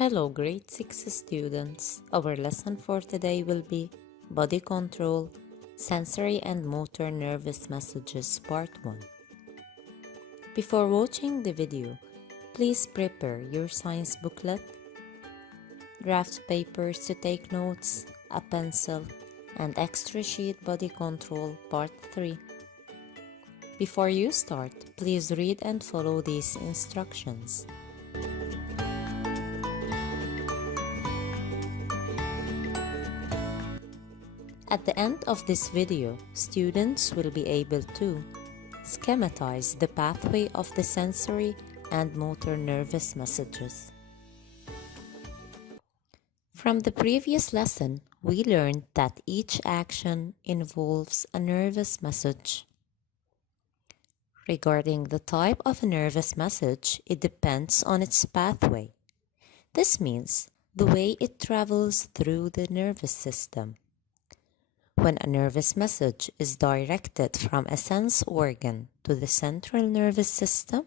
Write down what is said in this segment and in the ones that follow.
Hello grade 6 students. Our lesson for today will be Body Control, Sensory and Motor Nervous Messages Part 1. Before watching the video, please prepare your science booklet, draft papers to take notes, a pencil, and extra sheet Body Control Part 3. Before you start, please read and follow these instructions. At the end of this video, students will be able to schematize the pathway of the sensory and motor nervous messages. From the previous lesson, we learned that each action involves a nervous message. Regarding the type of a nervous message, it depends on its pathway. This means the way it travels through the nervous system. When a nervous message is directed from a sense organ to the central nervous system,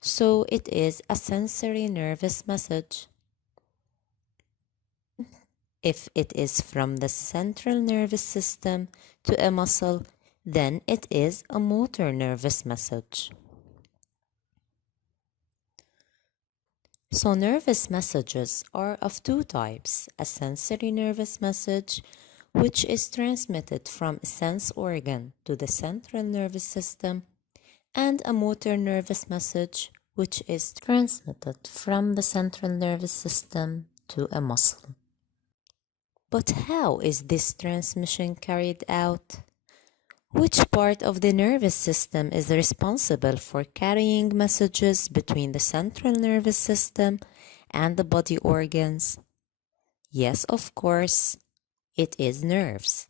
so it is a sensory nervous message. If it is from the central nervous system to a muscle, then it is a motor nervous message. So nervous messages are of two types: a sensory nervous message, which is transmitted from a sense organ to the central nervous system, and a motor nervous message, which is transmitted from the central nervous system to a muscle. But how is this transmission carried out? Which part of the nervous system is responsible for carrying messages between the central nervous system and the body organs? Yes, of course. It is nerves.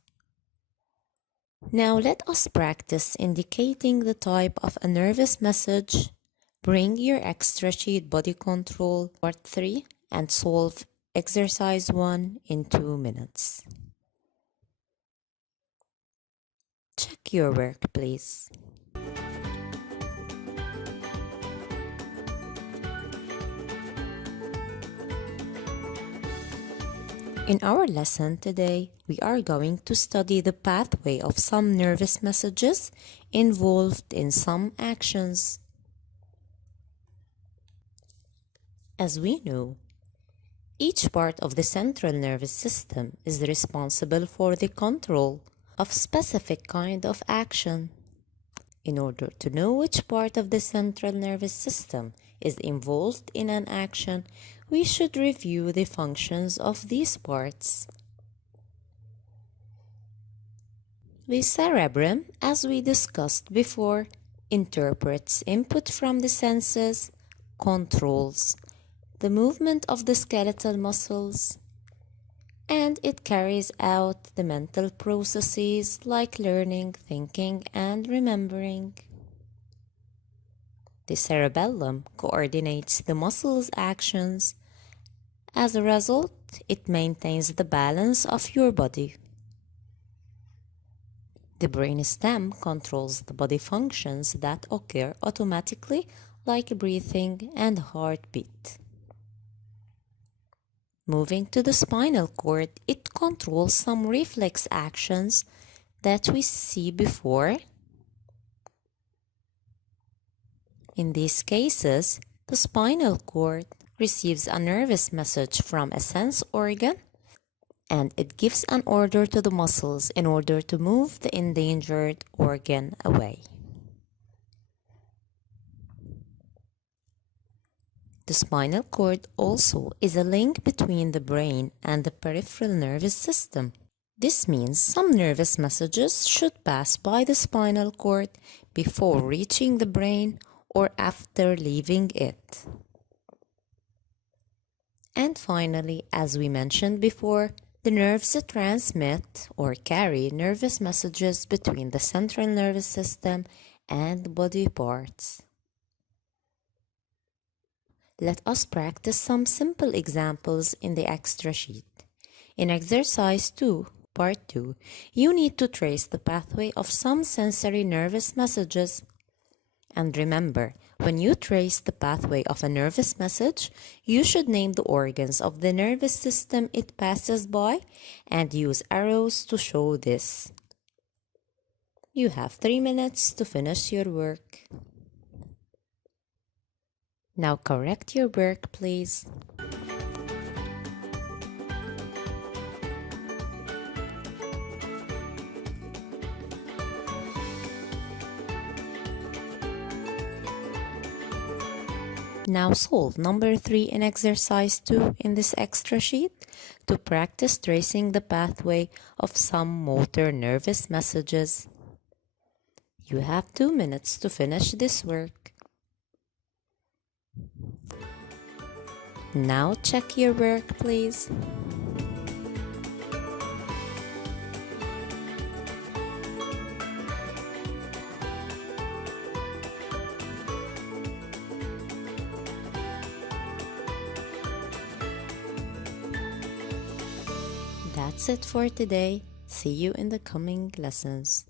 Now let us practice indicating the type of a nervous message. Bring your extra sheet Body Control Part 3 and solve exercise 1 in 2 minutes. Check your work, please. In our lesson today, we are going to study the pathway of some nervous messages involved in some actions. As we know, each part of the central nervous system is responsible for the control of specific kind of action. In order to know which part of the central nervous system is involved in an action, we should review the functions of these parts. The cerebrum, as we discussed before, interprets input from the senses, controls the movement of the skeletal muscles, and it carries out the mental processes like learning, thinking, and remembering. The cerebellum coordinates the muscles' actions. As a result, it maintains the balance of your body. The brainstem controls the body functions that occur automatically, like breathing and heartbeat. Moving to the spinal cord, it controls some reflex actions that we see before. In these cases, the spinal cord receives a nervous message from a sense organ, and it gives an order to the muscles in order to move the endangered organ away. The spinal cord also is a link between the brain and the peripheral nervous system. This means some nervous messages should pass by the spinal cord before reaching the brain or after leaving it. And finally, as we mentioned before, the nerves transmit or carry nervous messages between the central nervous system and body parts. Let us practice some simple examples in the extra sheet. In exercise 2, part 2, you need to trace the pathway of some sensory nervous messages. And remember, When you trace the pathway of a nervous message, you should name the organs of the nervous system it passes by and use arrows to show this. You have 3 minutes to finish your work. Now correct your work, please. Now solve number 3 in exercise 2 in this extra sheet to practice tracing the pathway of some motor nervous messages. You have 2 minutes to finish this work. Now check your work, please. That's it for today. See you in the coming lessons.